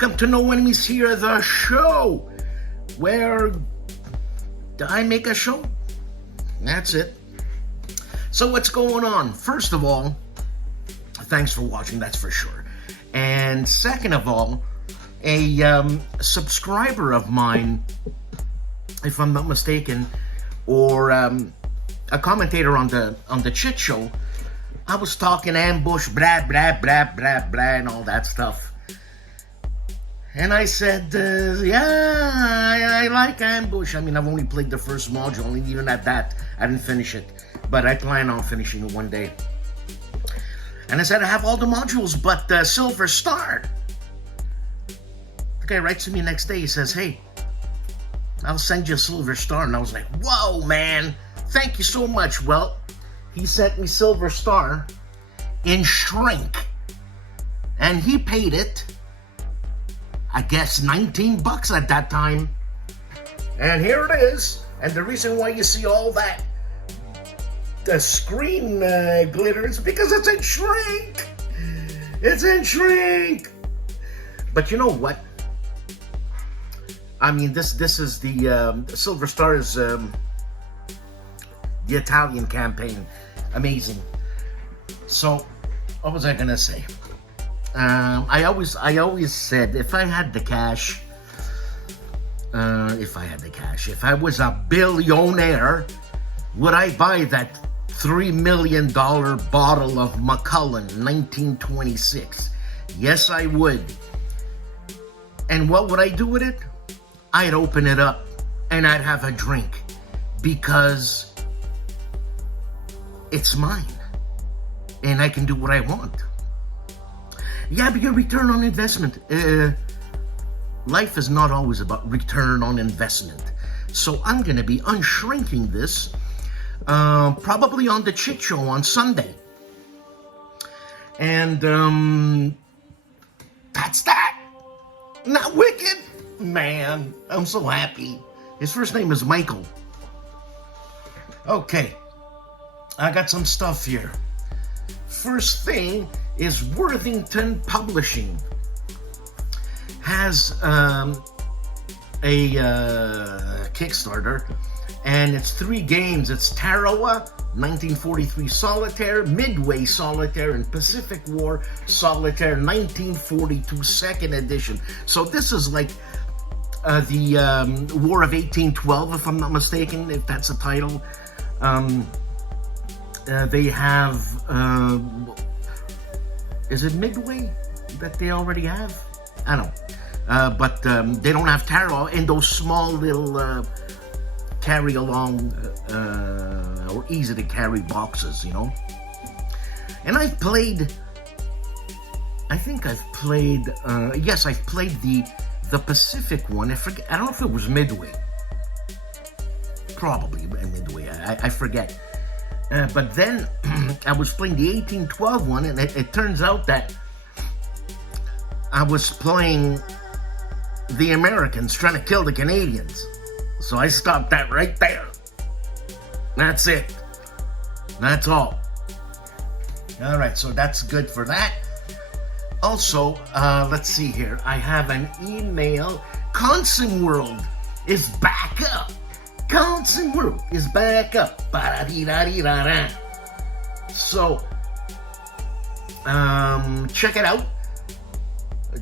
welcome to No Enemies Here, the show, where I make a show. That's it. So what's going on? First of all, thanks for watching, that's for sure. And second of all, a subscriber of mine, if I'm not mistaken, or a commentator on the Chit Show, I was talking ambush, blah, blah, blah, blah, blah, and all that stuff. And I said, yeah, I like ambush. I mean, I've only played the first module, and even at that, I didn't finish it. But I plan on finishing it one day. And I said, I have all the modules, but Silver Star. The guy writes to me next day, he says, hey, I'll send you a Silver Star. And I was like, whoa, man, thank you so much. Well, he sent me Silver Star in shrink. And he paid it, I guess, 19 bucks at that time. And here it is. And the reason why you see all that the screen glitter is because it's in shrink. It's in shrink. But you know what? I mean, this is the Silver Star is the Italian campaign. Amazing. So, what was I gonna say? I always said if I had the cash, if I was a billionaire, would I buy that $3 million bottle of Macallan 1926? Yes, I would. And what would I do with it? I'd open it up and I'd have a drink because it's mine and I can do what I want. Yeah, but your return on investment. Life is not always about return on investment. So I'm going to be unshrinking this probably on the Chit Show on Sunday. And that's that. Not wicked. Man, I'm so happy. His first name is Michael. Okay, I got some stuff here. First thing is Worthington Publishing has a Kickstarter, and it's 3 games. It's Tarawa, 1943 Solitaire, Midway Solitaire, and Pacific War Solitaire, 1942 2nd edition. So this is like the War of 1812, if I'm not mistaken, if that's the title. They have, is it Midway that they already have? I don't know. But they don't have tarot in those small little carry-along or easy-to-carry boxes, you know? And I've played, yes, I've played the Pacific one. I don't know if it was Midway. Probably Midway, I forget. But then I was playing the 1812 one, and it turns out that I was playing the Americans trying to kill the Canadians. So I stopped that right there. That's it. That's all. All right, so that's good for that. Also, let's see here. I have an email. Consim World is back up. Consim World is back up. So, check it out.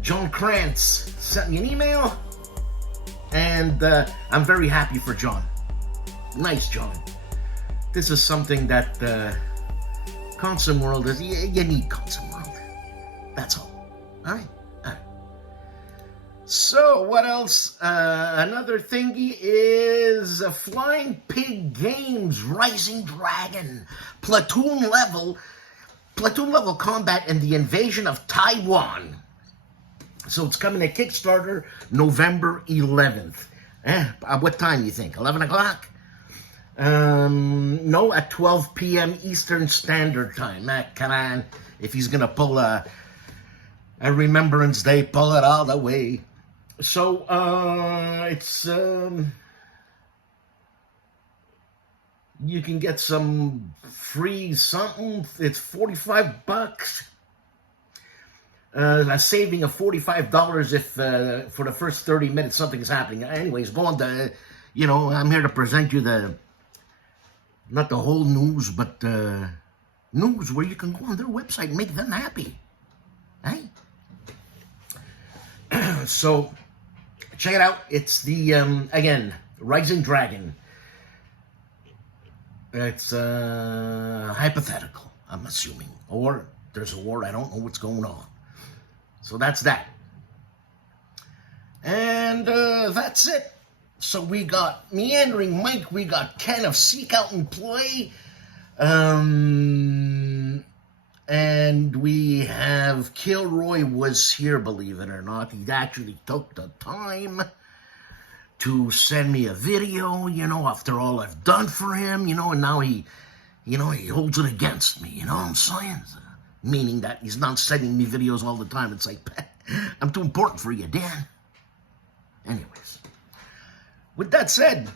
John Krantz sent me an email, and I'm very happy for John. Nice, John. This is something that Consim World is. You need Consim World. That's all. All right. So, what else? Another thingy is Flying Pig Games Rising Dragon Platoon level combat and the invasion of Taiwan. So it's coming to Kickstarter November 11th. What time you think? 11 o'clock? No, at 12 p.m. Eastern Standard Time. Come on. If he's going to pull a Remembrance Day, pull it all the way. So, it's, you can get some free something. It's $45. a saving of $45 if for the first 30 minutes something's happening. Anyways, go on to, you know, I'm here to present you not the whole news, but news where you can go on their website and make them happy. Hey? So, check it out. It's the, again, Rising Dragon. It's hypothetical, I'm assuming. Or there's a war, I don't know what's going on. So that's that. And that's it. So we got Meandering Mike, we got Ken of Seek Out and Play, and we have KilRoyWasHere, believe it or not. He actually took the time to send me a video, you know, after all I've done for him, you know, and now he holds it against me, you know what I'm saying? Meaning that he's not sending me videos all the time. It's like, I'm too important for you, Dan. Anyways, with that said,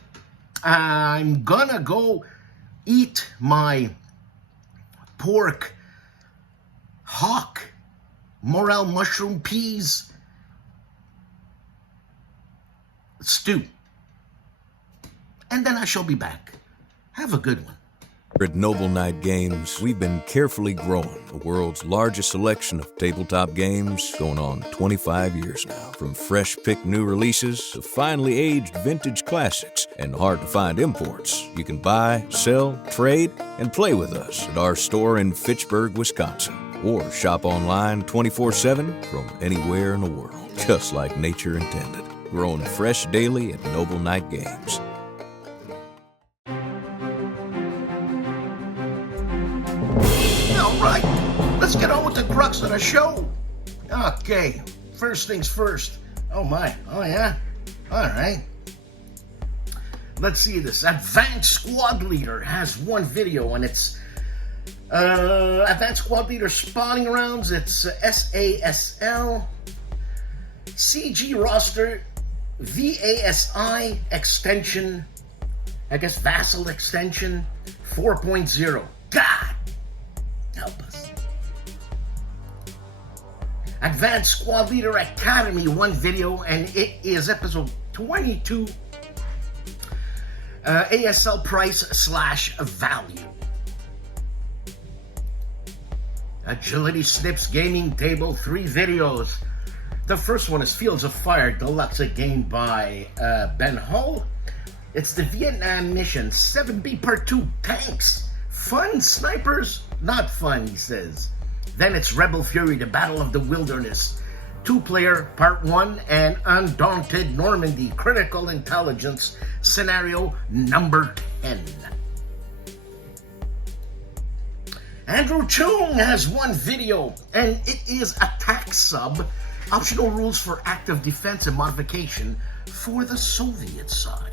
I'm gonna go eat my pork, hawk, morel mushroom peas stew. And then I shall be back. Have a good one. At Noble Night Games, we've been carefully growing the world's largest selection of tabletop games, going on 25 years now. From fresh-picked new releases to finely aged vintage classics and hard-to-find imports, you can buy, sell, trade, and play with us at our store in Fitchburg, Wisconsin. Or shop online 24/7 from anywhere in the world, just like nature intended. Growing fresh daily at Noble Night Games. Right, let's get on with the crux of the show. Okay, first things first. Oh my, oh yeah, all right. Let's see this. Advanced Squad Leader has one video, and it's Advanced Squad Leader spawning rounds. It's SASL, CG roster, VASI extension, I guess Vassal extension 4.0. God! Help us. Advanced Squad Leader Academy, one video, and it is episode 22. ASL price / value. Agility Snips Gaming Table, 3 videos. The first one is Fields of Fire Deluxe, a game by Ben Hull. It's the Vietnam Mission 7B Part 2, Tanks. Fun, snipers? Not fun, he says. Then it's Rebel Fury, the Battle of the Wilderness. 2-player, Part 1, and Undaunted Normandy, Critical Intelligence, Scenario number 10. Andrew Chung has one video, and it is Attack Sub, Optional Rules for Active Defense and Modification for the Soviet side.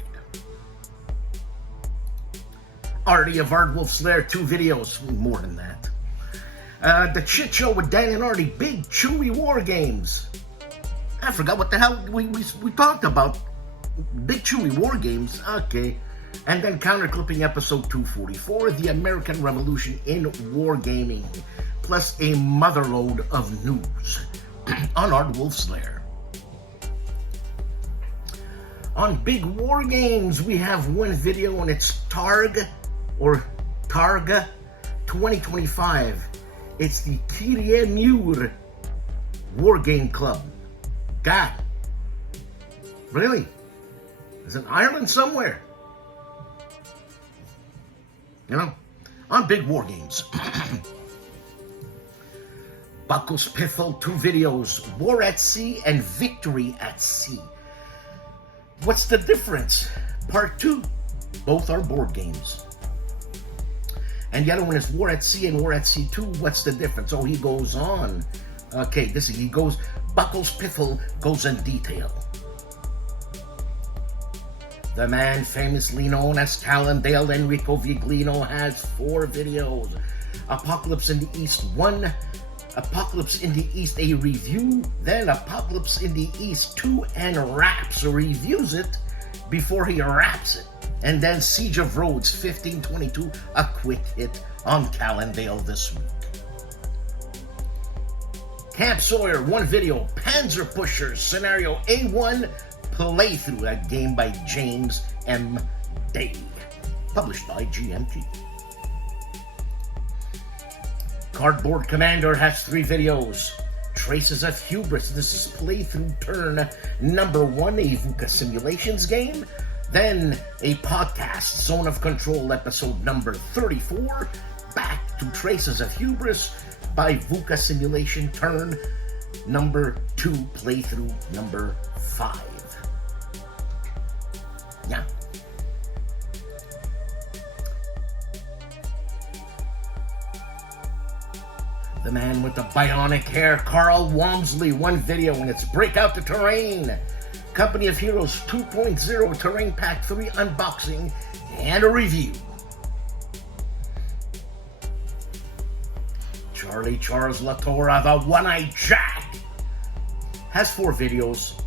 Artie of ARDWULF'S Lair, 2 videos, more than that. The Chit Show with Dan and Artie, Big Chewy War Games. I forgot what the hell we talked about. Big Chewy War Games, okay. And then Counterclipping episode 244, The American Revolution in Wargaming, plus a motherload of news on ARDWULF'S Lair. On Big War Games, we have one video, and it's Targa 2025. It's the Kyrie War Game Club. God. Really? It's in Ireland somewhere. You know? On Big War Games. Buckles Piffle, 2 videos. War at Sea and Victory at Sea. What's the difference? Part 2. Both are board games. And the other one is War at Sea and War at Sea 2. What's the difference? Oh, he goes on. Okay, Buckles Piffle goes in detail. The man famously known as Calandale, Enrico Viglino, has 4 videos. Apocalypse in the East 1, Apocalypse in the East a review, then Apocalypse in the East 2, and reviews it before he wraps it. And then Siege of Rhodes 1522, a quick hit on Calandale this week. Camp Sawyer, one video. Panzer Pusher, scenario A1, playthrough, a game by James M. Day, published by GMT. Cardboard Commander has 3 videos. Traces of Hubris, this is playthrough turn number 1, a VUCA Simulations game. Then a podcast, Zone of Control, episode number 34. Back to Traces of Hubris by VUCA Simulation turn number 2, playthrough number 5. Yeah. The man with the bionic hair, Carl Walmsley, one video, and it's Break Out the Terrain. Company of Heroes 2.0 Terrain Pack 3 unboxing and a review. Charlie Charles Latora, the One-Eyed Jack, has 4 videos,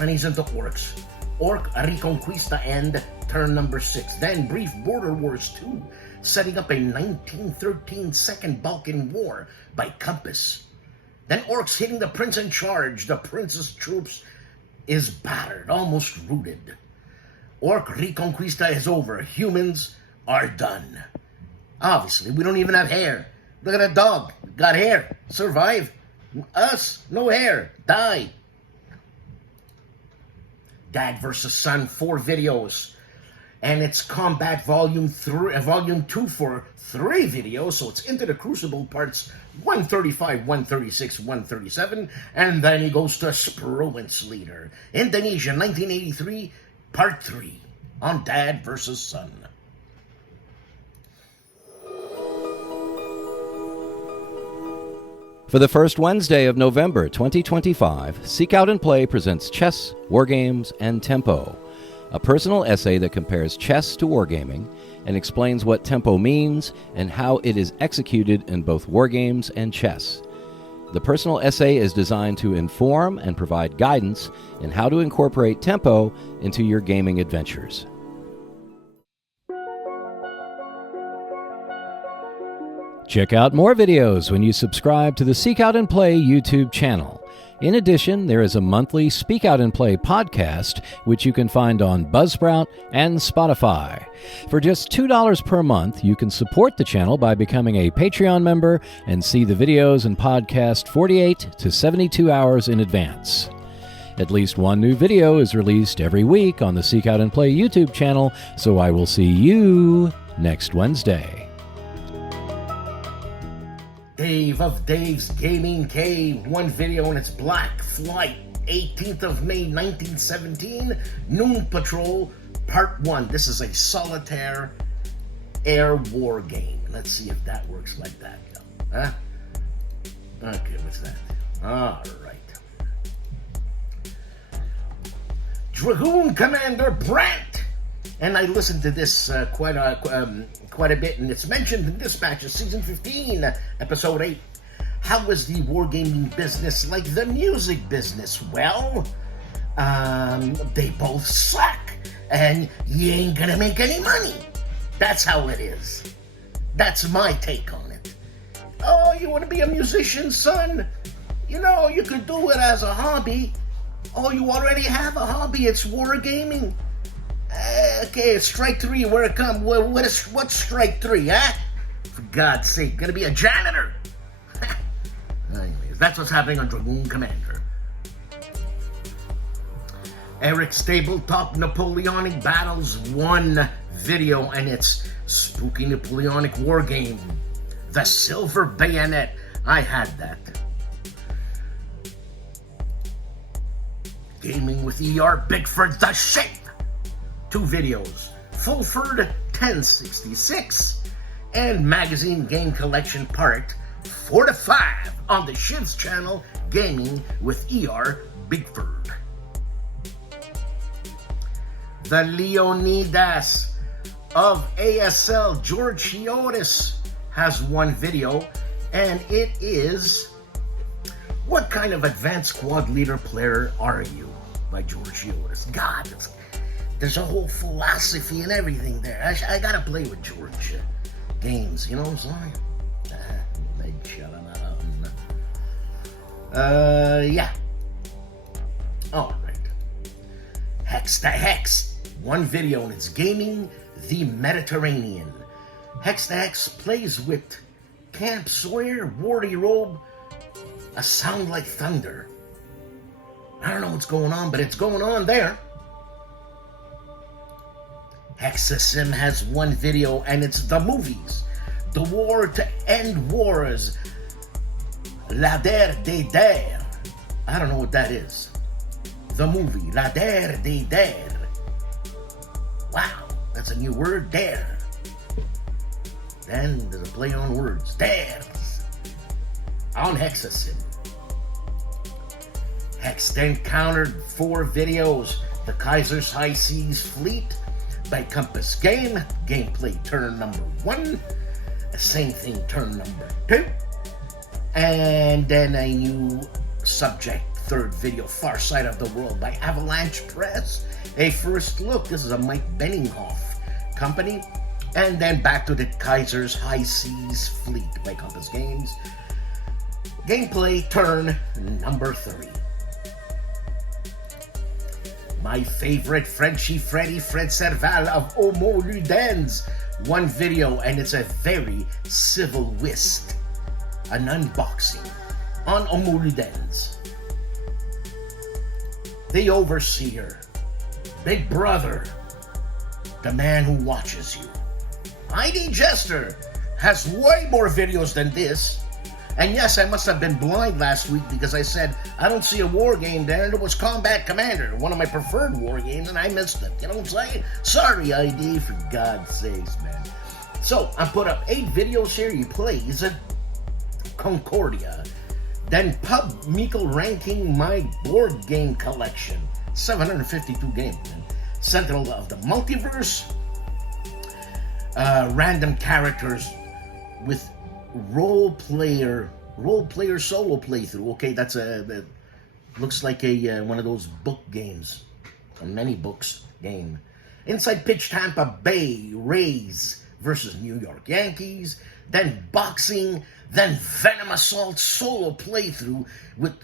and he's into orcs. Orc Reconquista and turn number 6. Then Brief Border Wars 2, setting up a 1913 Second Balkan War by Compass. Then Orcs hitting the Prince in charge. The Prince's troops is battered, almost rooted. Orc Reconquista is over. Humans are done. Obviously, we don't even have hair. Look at that dog. Got hair. Survive. Us, no hair. Die. Dad versus Son, 4 videos. And it's Combat Volume 2 for 3 videos, so it's Into the Crucible parts 135, 136, 137, and then he goes to Spruance Leader, Indonesia, 1983, part 3, on Dad versus Son. For the first Wednesday of November 2025, Seek Out and Play presents Chess, Wargames, and Tempo, a personal essay that compares chess to wargaming and explains what tempo means and how it is executed in both wargames and chess. The personal essay is designed to inform and provide guidance in how to incorporate tempo into your gaming adventures. Check out more videos when you subscribe to the Seek Out and Play YouTube channel. In addition, there is a monthly Speak Out and Play podcast, which you can find on Buzzsprout and Spotify. For just $2 per month, you can support the channel by becoming a Patreon member and see the videos and podcast 48 to 72 hours in advance. At least one new video is released every week on the Seek Out and Play YouTube channel, so I will see you next Wednesday. Dave of Dave's Gaming Cave, one video, and it's Black Flight, 18th of May 1917, Noon Patrol, Part 1. This is a solitaire air war game. Let's see if that works like that. Huh? Okay, what's that? All right. Dragoon Commander Brant. And I listened to this quite a bit, and it's mentioned in Dispatches, Season 15, Episode 8. How is the wargaming business like the music business? Well, they both suck, and you ain't gonna make any money. That's how it is. That's my take on it. Oh, you want to be a musician, son? You know, you could do it as a hobby. Oh, you already have a hobby. It's wargaming. Okay, it's strike 3. Where it come? What's strike 3, huh? For God's sake, gonna be a janitor. Anyways, that's what's happening on Dragoon Commander. Eric's Tabletop Napoleonic Battles 1 video, and it's Spooky Napoleonic War Game. The Silver Bayonet. I had that. Gaming with ER Bigford the Shape. 2 videos, Fulford 1066 and Magazine Game Collection Part 4 to 5 on the Shivs channel, Gaming with ER Bigford. The Leonidas of ASL, George Chiotis, has 1 video, and it is What Kind of Advanced Squad Leader Player Are You? By George Chiotis. God, there's a whole philosophy and everything there. I gotta play with George games, you know what I'm saying? Yeah. All right. Hex to Hex. One video and it's gaming the Mediterranean. Hex to Hex plays with Camp Sawyer, Wardy Robe, a sound like thunder. I don't know what's going on, but it's going on there. HEXES has one video and it's the movies. The War to End Wars. LAIR des DAIR. I don't know what that is. The movie, LAIR des DAIR. Wow, that's a new word, dare. Then there's a play on words, dares. On HEXES. Hex then countered 4 videos. The Kaiser's High Seas Fleet by Compass Game. Gameplay turn number 1. Same thing turn number 2. And then a new subject, 3rd video, Far Side of the World by Avalanche Press. A first look. This is a Mike Benninghoff company. And then back to the Kaiser's High Seas Fleet by Compass Games. Gameplay turn number 3. My favorite Frenchy Freddy Fred Serval of Homoludens. One video and it's a very civil whist. An unboxing on Homoludens. The Overseer. Big Brother. The man who watches you. ID Jester has way more videos than this. And yes, I must have been blind last week because I said, I don't see a war game there, and it was Combat Commander, one of my preferred war games, and I missed it. You know what I'm saying? Sorry, ID, for God's sakes, man. So, I put up 8 videos here. He plays Concordia. Then Pub Meikle ranking my board game collection. 752 games, man. Sentinel of the Multiverse. Random characters with role player solo playthrough. Okay, that's that looks like a one of those book games, a many books game. Inside Pitch Tampa Bay Rays versus New York Yankees. Then boxing. Then Venom Assault solo playthrough with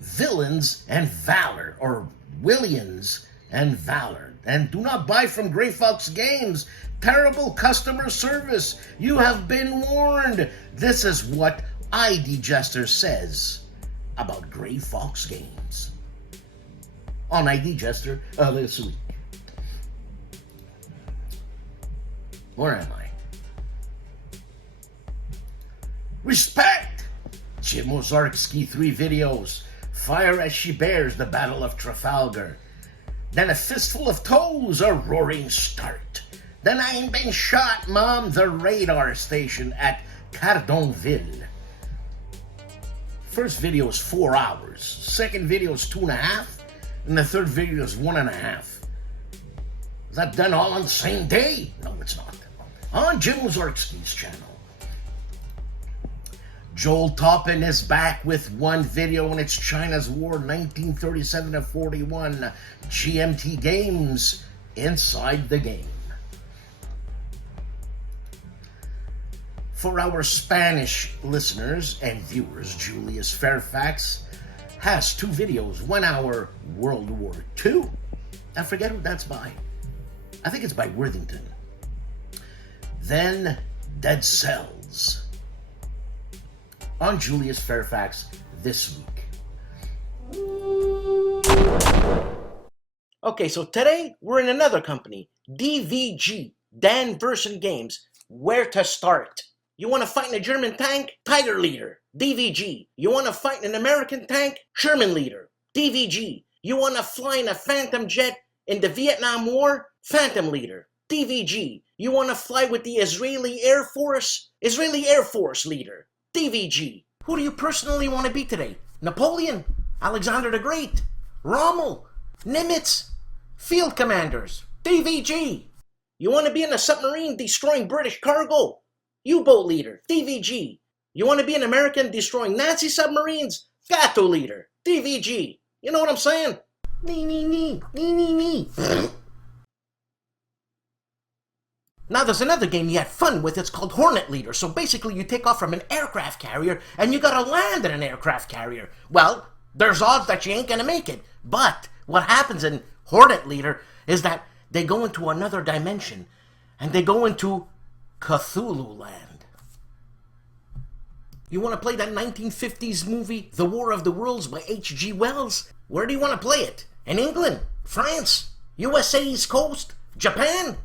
Villains and Valor, or Williams and Valor. And do not buy from Grey Fox Games. Terrible customer service. You have been warned. This is what ID Jester says about Grey Fox Games. On ID Jester this week. Where am I? Respect! Jim Ozarski 3 videos. Fire as she bears the Battle of Trafalgar. Then a fistful of toes, a roaring start. Then I ain't been shot, Mom, the radar station at Cardonville. First video is 4 hours. Second video is 2.5. And the third video is 1.5. Is that done all on the same day? No, it's not. On Jim Ozarski's channel. Joel Toppin is back with one video, and it's China's War 1937-41. GMT Games Inside the Game. For our Spanish listeners and viewers, Julius Fairfax has 2 videos. 1 hour World War II. I forget who that's by. I think it's by Worthington. Then Dead Cells. On Julius Fairfax this week. Okay, so today we're in another company, DVG, Dan Versen Games. Where to start? You want to fight in a German tank? Tiger Leader, DVG. You want to fight in an American tank? Sherman Leader, DVG. You want to fly in a Phantom jet in the Vietnam War? Phantom Leader, DVG. You want to fly with the Israeli Air Force? Israeli Air Force Leader, DVG. Who do you personally want to be today? Napoleon? Alexander the Great? Rommel? Nimitz? Field Commanders? DVG. You want to be in a submarine destroying British cargo? U-boat Leader, DVG. You want to be an American destroying Nazi submarines? Gato Leader, DVG. You know what I'm saying? Nee. Now there's another game you had fun with, it's called Hornet Leader. So basically you take off from an aircraft carrier and you gotta land in an aircraft carrier. Well, there's odds that you ain't gonna make it. But what happens in Hornet Leader is that they go into another dimension and they go into Cthulhu Land. You wanna play that 1950s movie, The War of the Worlds by H.G. Wells? Where do you wanna play it? In England? France? USA East Coast? Japan?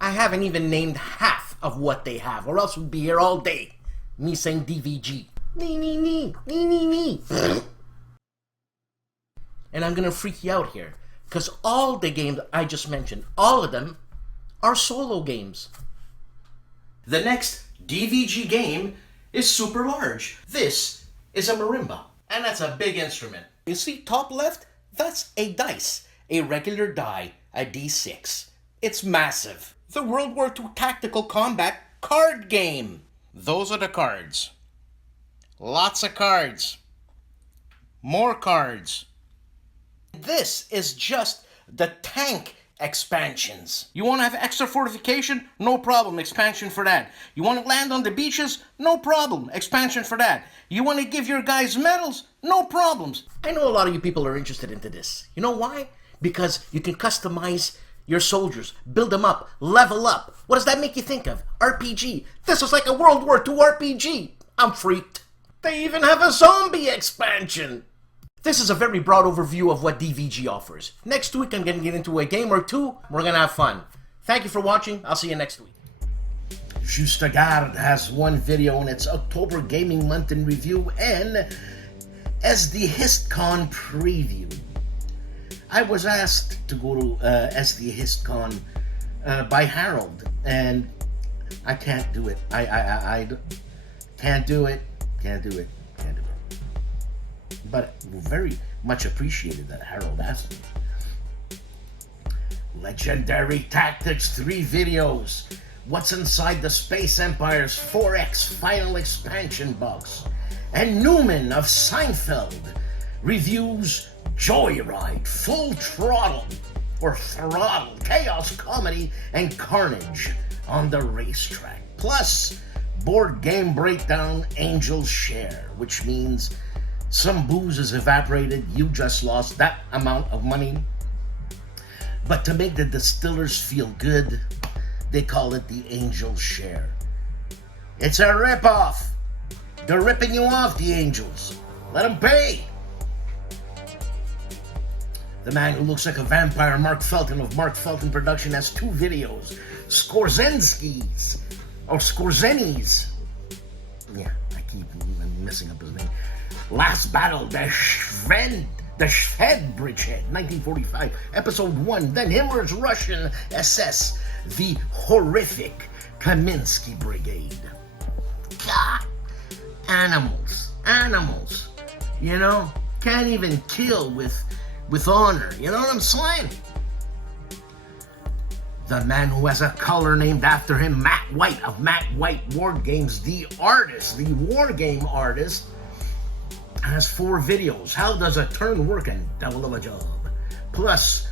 I haven't even named half of what they have, or else we'd be here all day. Me saying DVG. Nee. And I'm gonna freak you out here, because all the games I just mentioned, all of them are solo games. The next DVG game is super large. This is a marimba, and that's a big instrument. You see top left? That's a dice, a regular die, a D6. It's massive. The World War II Tactical Combat card game. Those are the cards. Lots of cards. More cards. This is just the tank expansions. You want to have extra fortification? No problem, expansion for that. You want to land on the beaches? No problem, expansion for that. You want to give your guys medals? No problems. I know a lot of you people are interested into this. You know why? Because you can customize your soldiers, build them up, level up. What does that make you think of? RPG. This is like a World War II RPG. I'm freaked. They even have a zombie expansion. This is a very broad overview of what DVG offers. Next week I'm going to get into a game or two. We're going to have fun. Thank you for watching. I'll see you next week. STUKAJOE has one video in its October Gaming Month in review and SDHistCon preview. I was asked to go to SDHistCon by Harold, and I can't do it. I can't do it. Can't do it. But very much appreciated that Harold asked me. Legendary Tactics 3 videos. What's inside the Space Empire's 4X final expansion box. And Newman of Seinfeld reviews Joyride, Full Throttle, or Throttle, Chaos Comedy, and Carnage on the racetrack. Plus, board game breakdown Angel's Share, which means some booze is evaporated, you just lost that amount of money. But to make the distillers feel good, they call it the Angel's Share. It's a ripoff. They're ripping you off, the Angels. Let them pay. The man who looks like a vampire, Mark Felton of Mark Felton Production, has 2 videos. Skorzenskis, or Skorzenis. Yeah, I keep messing up his name. Last Battle, the Shved Bridgehead, 1945, Episode 1. Then Himmler's Russian SS, the horrific Kaminsky Brigade. God, animals, you know, can't even kill with honor, you know what I'm saying? The man who has a color named after him, Matt White of Matt White War Games, the artist, the war game artist, has 4 videos. How does a turn work in Devil of a Job? Plus,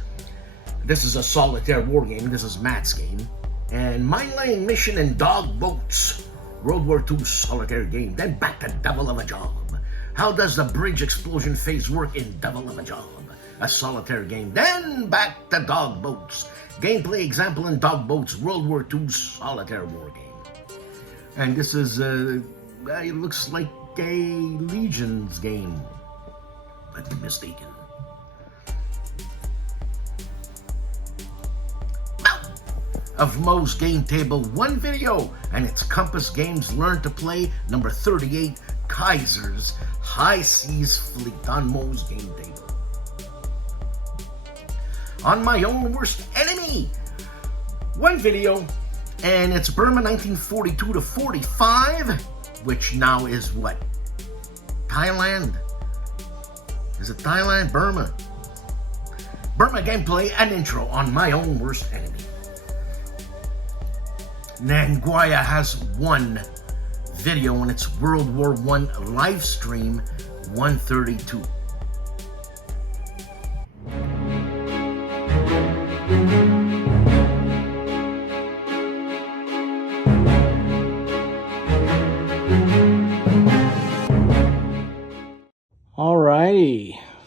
this is a solitaire war game. This is Matt's game. And Mine Laying Mission and Dog Boats, World War II solitaire game. Then back to Devil of a Job. How does the bridge explosion phase work in Devil of a Job? A solitaire game. Then back to Dog Boats. Gameplay example in Dog Boats, World War II solitaire war game. And this is, it looks like a Legions game. I'd be mistaken. Of Moe's Game Table 1 video, and it's Compass Games Learn to Play number 38, Kaiser's High Seas Fleet on Moe's Game Table. On My Own Worst Enemy, 1 video, and it's Burma 1942 to 45, which now is what? Thailand? Is it Thailand? Burma? Burma gameplay and intro on My Own Worst Enemy. Nanguaya has 1 video and it's World War I live stream 132.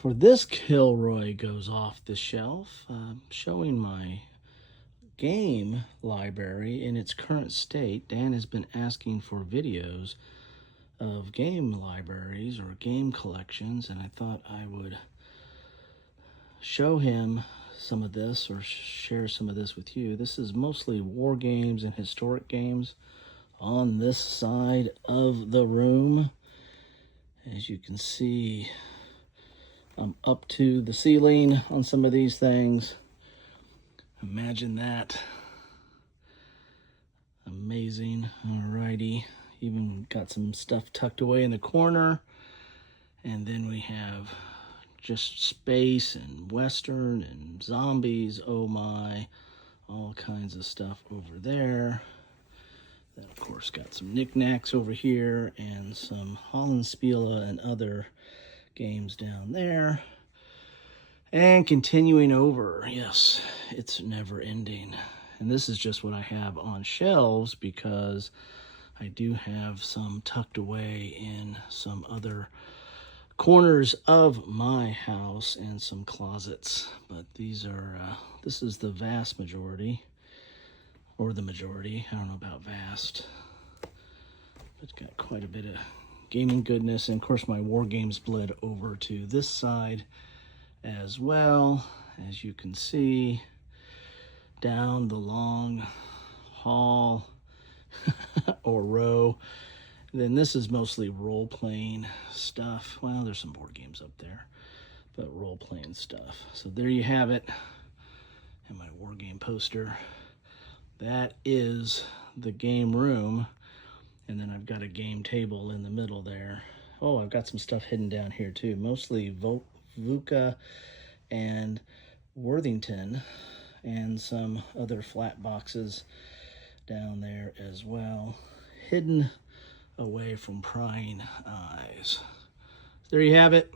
For this Kilroy goes off the shelf, showing my game library in its current state. Dan has been asking for videos of game libraries or game collections, and I thought I would show him some of this or share some of this with you. This is mostly war games and historic games on this side of the room. As you can see, I'm up to the ceiling on some of these things. Imagine that. Amazing. Alrighty. Even got some stuff tucked away in the corner. And then we have just space and western and zombies. Oh my. All kinds of stuff over there. Then of course got some knickknacks over here and some HOLLANDSPIELE and other games down there. And continuing over, yes, it's never ending. And this is just what I have on shelves because I do have some tucked away in some other corners of my house and some closets. But these are, this is the vast majority, or the majority, I don't know about vast. It's got quite a bit of gaming goodness. And of course my war games bled over to this side as well, as you can see down the long hall or row. Then this is mostly role-playing stuff. Well, there's some board games up there, but role-playing stuff. So there you have it. And my war game poster. That is the game room. And then I've got a game table in the middle there. Oh, I've got some stuff hidden down here too. Mostly VUCA and Worthington, and some other flat boxes down there as well, hidden away from prying eyes. There you have it.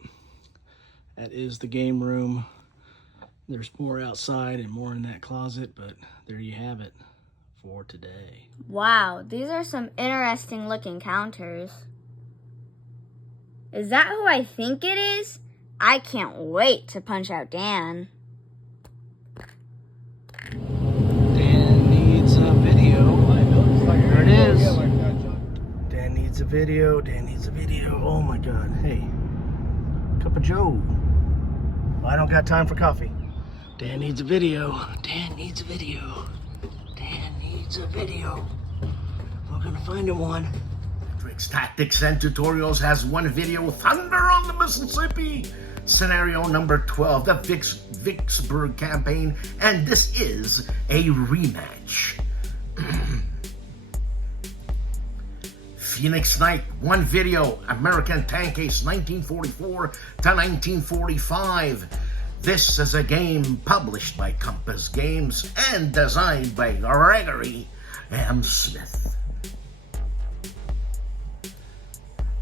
That is the game room. There's more outside and more in that closet, but there you have it for today. Wow, these are some interesting looking counters. Is that who I think it is? I can't wait to punch out Dan. Dan needs a video. There it is. Dan needs a video. Dan needs a video. Oh my God. Hey, cup of Joe. I don't got time for coffee. Dan needs a video. Dan needs a video. Dan needs a video. We're gonna find him one. Tactics and Tutorials has one video, Thunder on the Mississippi, scenario number 12, the Vicksburg campaign, and this is a rematch. Phoenix Night, one video, American Tank Ace 1944 to 1945. This is a game published by Compass Games and designed by Gregory M. Smith.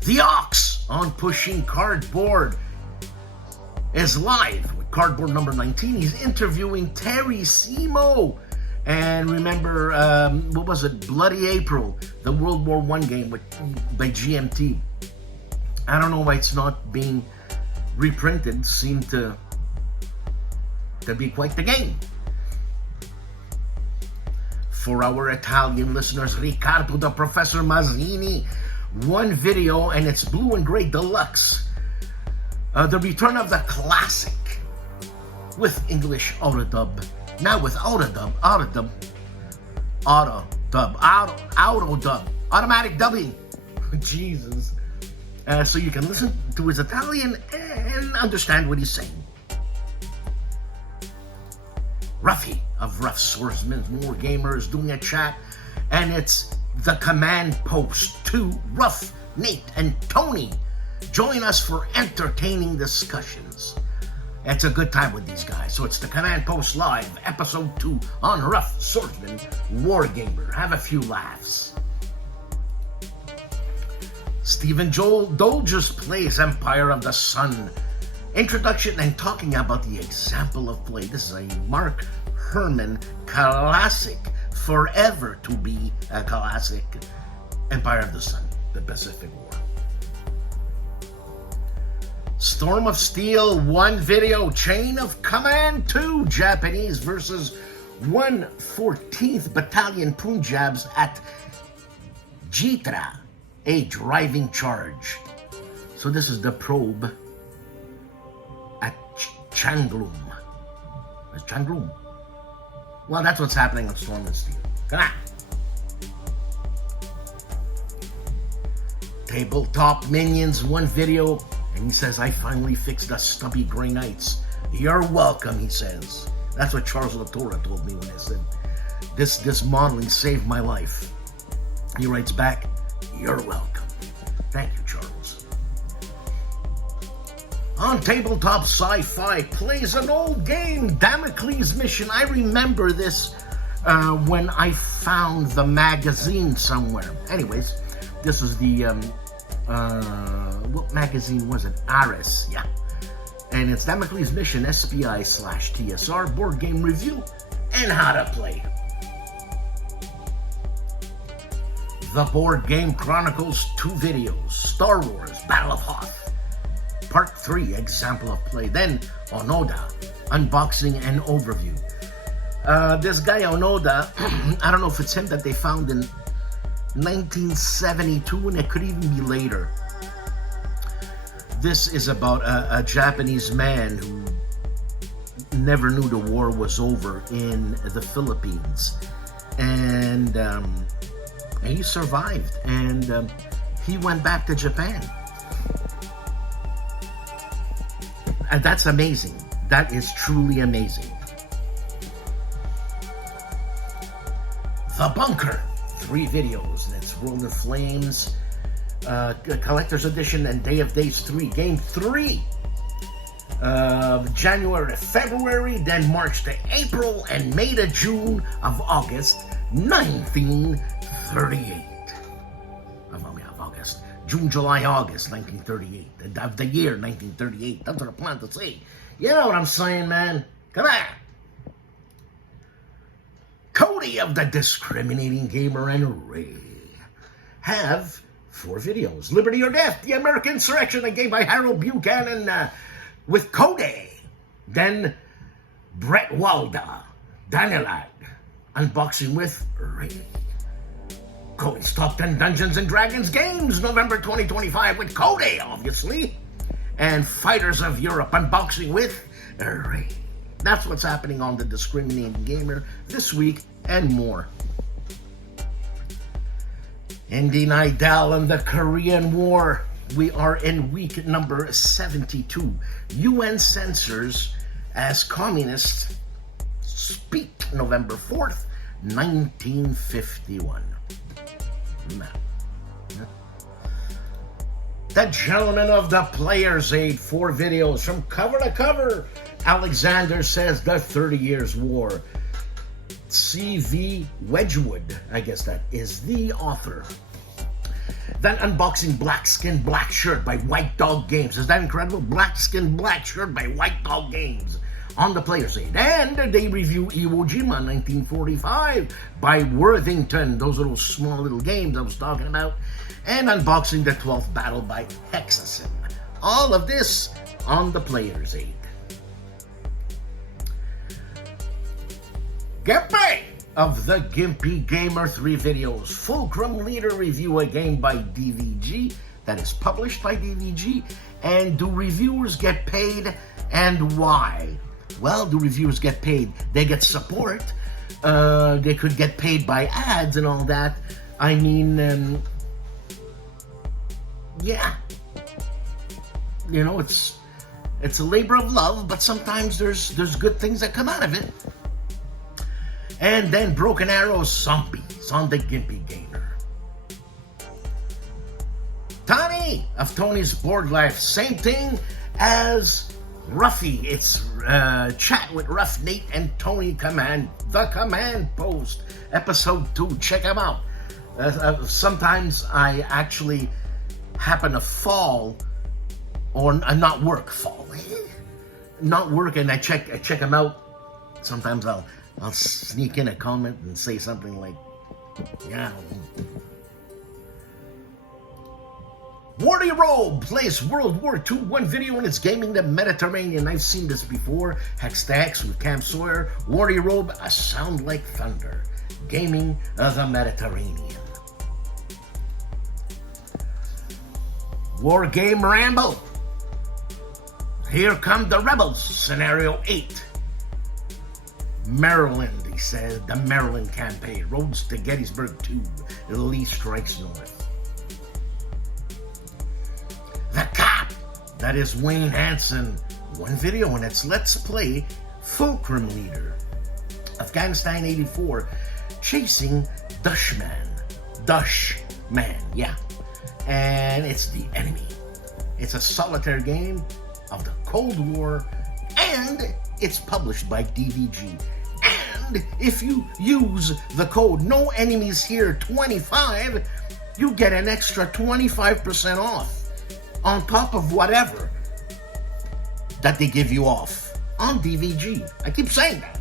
The Ox on Pushing Cardboard is live with cardboard number 19. He's interviewing Terry Simo. And remember, what was it? Bloody April, the World War I game by GMT. I don't know why it's not being reprinted. Seemed to be quite the game. For our Italian listeners, Riccardo the Professor Mazzini, one video, and it's Blue and Gray Deluxe. The return of the classic with English auto-dub. Now with auto-dub, automatic dubbing. Jesus. So you can listen to his Italian and understand what he's saying. Ruffy of Rough Swordsman's War Gamers doing a chat, and it's the Command Post 2, Rough, Nate, and Tony. Join us for entertaining discussions. It's a good time with these guys. So it's the Command Post Live, Episode 2 on Rough Swordsman War Gamer. Have a few laughs. Stephen Joel Dolges plays Empire of the Sun. Introduction and talking about the example of play. This is a Mark Herman classic. Forever to be a classic. Empire of the Sun, the Pacific War. Storm of Steel 1 video, Chain of Command 2, Japanese versus 114th Battalion Punjabs at Jitra, a driving charge. So this is the probe at Changloom. It's Changloom. Well, that's what's happening on Storm of Steel. Come on. Tabletop Minions 1 video, and he says, I finally fixed the stubby gray knights. You're welcome, he says. That's what Charles Latour told me when I said, this modeling saved my life. He writes back, you're welcome. Thank you, Charles. On Tabletop Sci-Fi plays an old game, Damocles Mission. I remember this when I found the magazine somewhere. Anyways, this is the, what magazine was it? Aris, yeah. And it's Damocles Mission, SPI/TSR, board game review, and how to play. The Board Game Chronicles 2 videos, Star Wars, Battle of Hoth, Part 3, example of play. Then, Onoda, unboxing and overview. This guy, Onoda, I don't know if it's him that they found in 1972, and it could even be later. This is about a Japanese man who never knew the war was over in the Philippines. And he survived, and he went back to Japan. And that's amazing. That is truly amazing. The Bunker, 3 videos. That's World of Flames, Collector's Edition, and Day of Days 3. Game 3. January to February, then March to April, and May to June of August, 1938. Of August. June, July, August, 1938. Of the year, 1938. That's what I plan to say. You know what I'm saying, man? Come on. Cody of the Discriminating Gamer and Ray have 4 videos. Liberty or Death, The American Insurrection, a game by Harold Buchanan with Cody. Then Brett Walda, Danielad, unboxing with Ray. Cody's Top 10 Dungeons and Dragons games, November 2025 with Cody, obviously. And Fighters of Europe, unboxing with Ray. That's what's happening on the Discriminating Gamer this week and more. Indy Nidal and the Korean War. We are in week number 72. UN censors as communists speak, November 4th, 1951. Now, the Gentleman of the Player's Aid, 4 videos from cover to cover. Alexander Says the 30 Years War. C.V. Wedgwood, I guess that is the author. Then unboxing Black Skin Black Shirt by White Dog Games. Is that incredible? Black Skin Black Shirt by White Dog Games on the Player's Aid. And they review Iwo Jima 1945 by Worthington. Those little small little games I was talking about. And unboxing the 12th Battle by HEXES. All of this on the Player's Aid. GIMPY of the GIMPY Gamer, 3 videos. Fulcrum Leader review, a game by DVG that is published by DVG. And do reviewers get paid, and why? Well, do reviewers get paid? They get support. They could get paid by ads and all that. I mean, yeah. You know, it's a labor of love, but sometimes there's good things that come out of it. And then Broken Arrow Zombies on the GIMPY Gamer. Tony of Tony's Board Life, same thing as Ruffy. It's chat with Ruff, Nate, and Tony Command, the Command Post, episode 2. Check them out. Sometimes I actually happen to fall, or not work, not work, and I check them out. Sometimes I'll sneak in a comment and say something like, yeah. Wardy Robe plays World War II. One video and it's gaming the Mediterranean. I've seen this before. Hex to Hex with Cam Sawyer. Wardy Robe, A Sound Like Thunder. Gaming the Mediterranean. War Game Ramble. Here Come the Rebels. Scenario 8. Maryland, he says. The Maryland campaign. Roads to Gettysburg 2. Lee Strikes North. The Cop, that is Wayne Hansen. One video and it's Let's Play Fulcrum Leader. Afghanistan 84, Chasing Dushman. Dushman, yeah. And it's the enemy. It's a solitaire game of the Cold War and it's published by DVG. And if you use the code No Enemies Here 25, you get an extra 25% off. On top of whatever that they give you off on DVG. I keep saying that.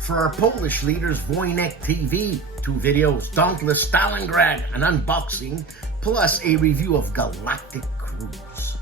For our Polish leaders, Wojennik TV, 2 videos, Dauntless Stalingrad, an unboxing, plus a review of Galactic Cruise.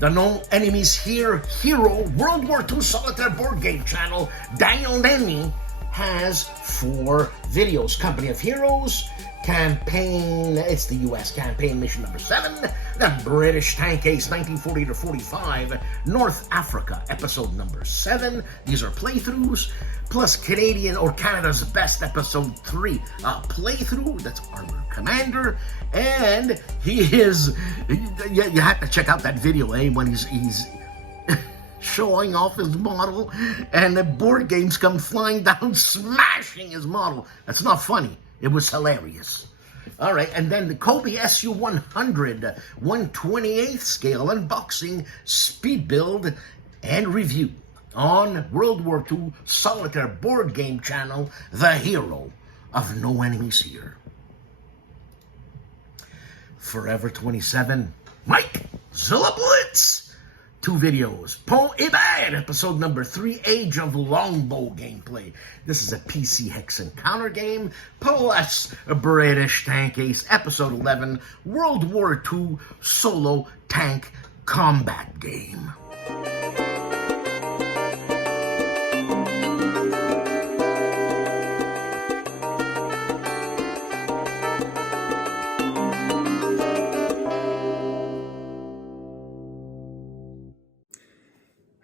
The No Enemies Here Hero World War II Solitaire board game channel, Daniel Nenny, has 4 videos. Company of Heroes, campaign, it's the US campaign mission number 7, the British Tank Ace 1940 to 45, North Africa episode number 7. These are playthroughs, plus Canadian or Canada's Best episode 3 playthrough. That's Armored Commander, and he is, you have to check out that video, when he's showing off his model, and the board games come flying down, smashing his model. That's not funny. It was hilarious. All right, and then the Kobe SU-100 1/28th scale unboxing, speed build, and review on World War II Solitaire board game channel, the hero of No Enemies Here. Forever 27, Mike Zilla Blitz. 2 videos. Po Ibad, episode number 3, Age of Longbow gameplay. This is a PC hex encounter game. Plus British Tank Ace, episode 11, World War II solo tank combat game.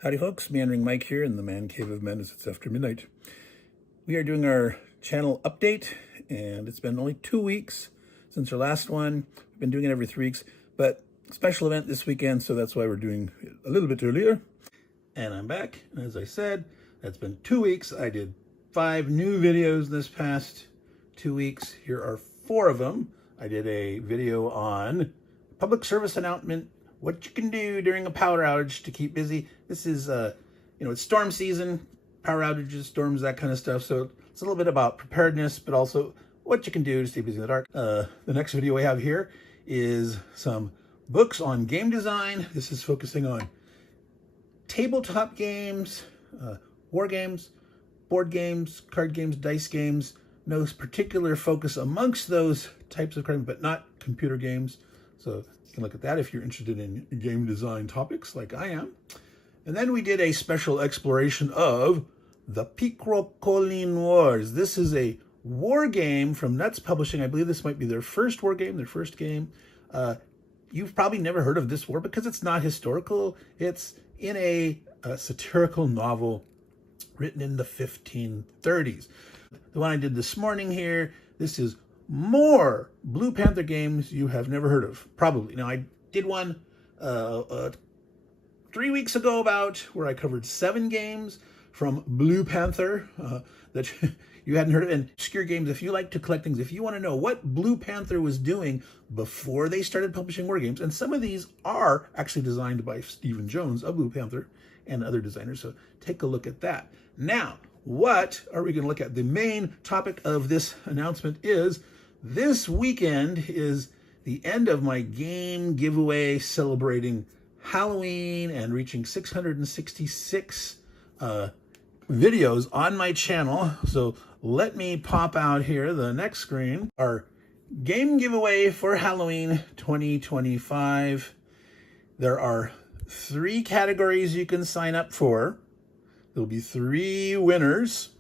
Howdy folks, Meandering Mike here in the Man Cave of Madness. It's after midnight. We are doing our channel update, and it's been only 2 weeks since our last one. We've been doing it every 3 weeks, but special event this weekend, so that's why we're doing it a little bit earlier. And I'm back, and as I said, that's been 2 weeks. I did 5 new videos this past 2 weeks. Here are 4 of them. I did a video on public service announcement, what you can do during a power outage to keep busy. This is, it's storm season, power outages, storms, that kind of stuff. So it's a little bit about preparedness, but also what you can do to stay busy in the dark. The next video we have here is some books on game design. This is focusing on tabletop games, war games, board games, card games, dice games. No particular focus amongst those types of cards, but not computer games. So you can look at that if you're interested in game design topics like I am. And then we did a special exploration of the Picrocolline Wars. This is a war game from Nuts Publishing. I believe this might be their first war game, their first game. You've probably never heard of this war because it's not historical. It's in a satirical novel written in the 1530s. The one I did this morning here, this is more Blue Panther games you have never heard of, probably. Now, I did one 3 weeks ago about where I covered 7 games from Blue Panther that you hadn't heard of, and obscure games. If you like to collect things, if you want to know what Blue Panther was doing before they started publishing war games, and some of these are actually designed by Stephen Jones of Blue Panther and other designers, so take a look at that. Now, what are we going to look at? The main topic of this announcement is this weekend is the end of my game giveaway celebrating Halloween and reaching 666 videos on my channel. So let me pop out here the next screen. Our game giveaway for Halloween 2025. There are 3 categories you can sign up for. There'll be 3 winners.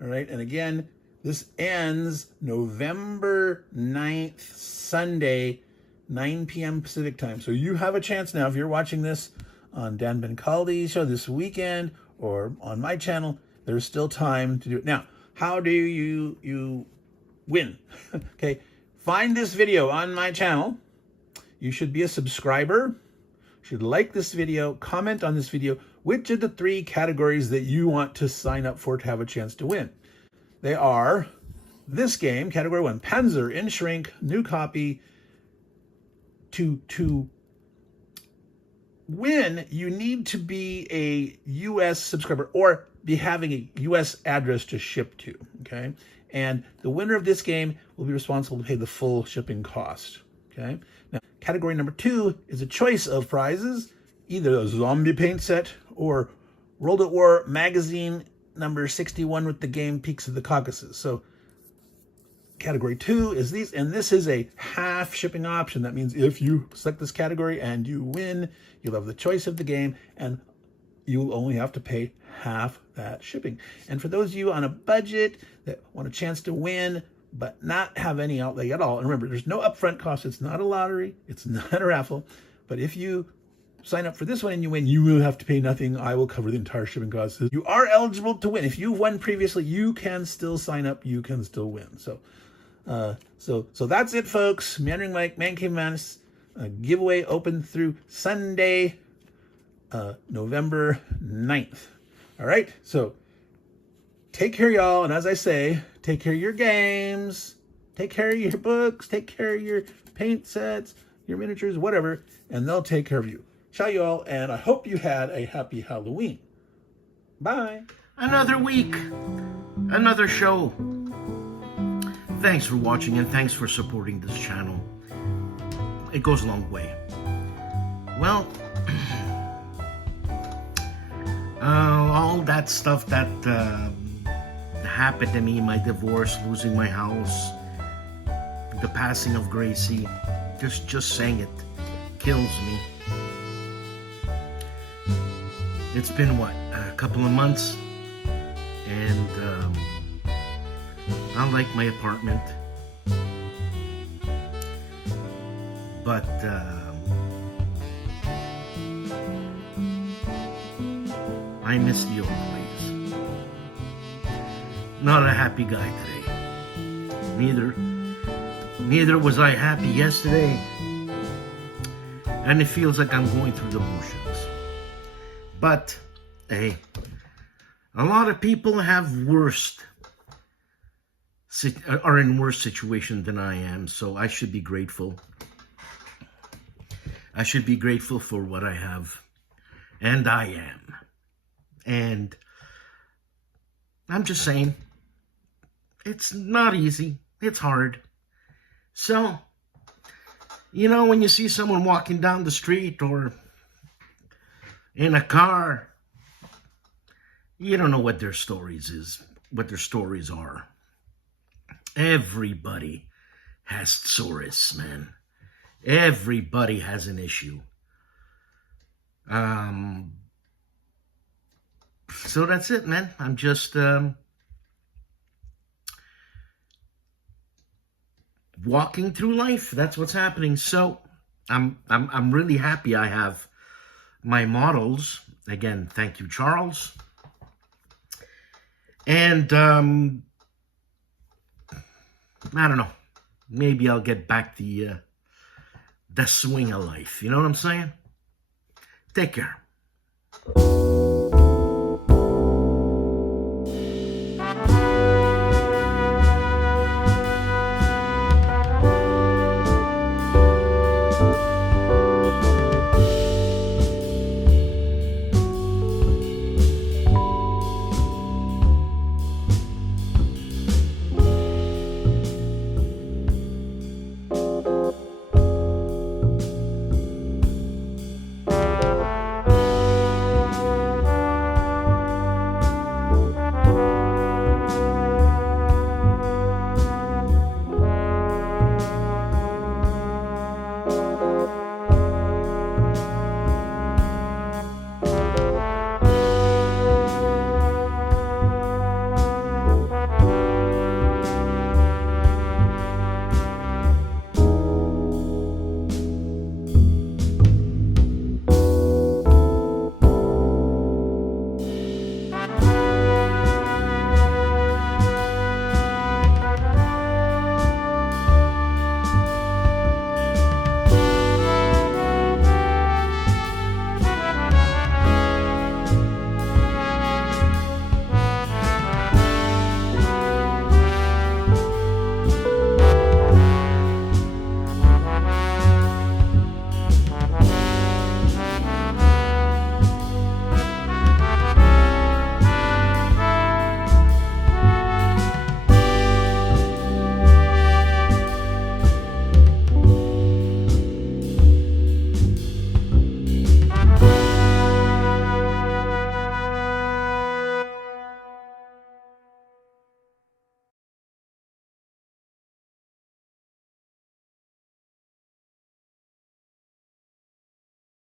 All right, and again, this ends November 9th, Sunday, 9 p.m. Pacific time. So you have a chance now, if you're watching this on Dan Bencaldi's show this weekend or on my channel, there's still time to do it. Now, how do you win? Okay, find this video on my channel. You should be a subscriber. You should like this video, comment on this video, which of the 3 categories that you want to sign up for to have a chance to win. They are this game, category 1, Panzer in Shrink, new copy. To win, you need to be a U.S. subscriber or be having a U.S. address to ship to, okay? And the winner of this game will be responsible to pay the full shipping cost, okay? Now, category number 2 is a choice of prizes, either a zombie paint set or World at War magazine number 61 with the game Peaks of the Caucasus. So category 2 is these, and this is a half shipping option. That means if you select this category and you win, you'll have the choice of the game, and you'll only have to pay half that shipping. And for those of you on a budget that want a chance to win, but not have any outlay at all, and remember, there's no upfront cost. It's not a lottery. It's not a raffle. But if you sign up for this one and you win, you will have to pay nothing. I will cover the entire shipping costs. You are eligible to win. If you've won previously, you can still sign up. You can still win. So that's it, folks. Meandering Mike, Man Cave Madness, giveaway open through Sunday, November 9th. All right, so take care, y'all. And as I say, take care of your games, take care of your books, take care of your paint sets, your miniatures, whatever, and they'll take care of you. Ciao, y'all, and I hope you had a happy Halloween. Bye. Another week, another show. Thanks for watching and thanks for supporting this channel. It goes a long way. Well, all that stuff that happened to me, my divorce, losing my house, the passing of Gracie, just saying it kills me. It's been what, a couple of months, and I like my apartment, but I miss the old ways. Not a happy guy today. Neither was I happy yesterday, and it feels like I'm going through the motions. But hey, a lot of people have are in worse situation than I am, so I should be grateful. I should be grateful for what I have, and I am. And I'm just saying, it's not easy. It's hard. So, you know, when you see someone walking down the street or in a car, you don't know what their stories are. Everybody has stories, man. Everybody has an issue. So that's it, man. I'm just walking through life. That's what's happening. So I'm really happy I have my models. Again, thank you, Charles. And I don't know. Maybe I'll get back the swing of life. You know what I'm saying? Take care.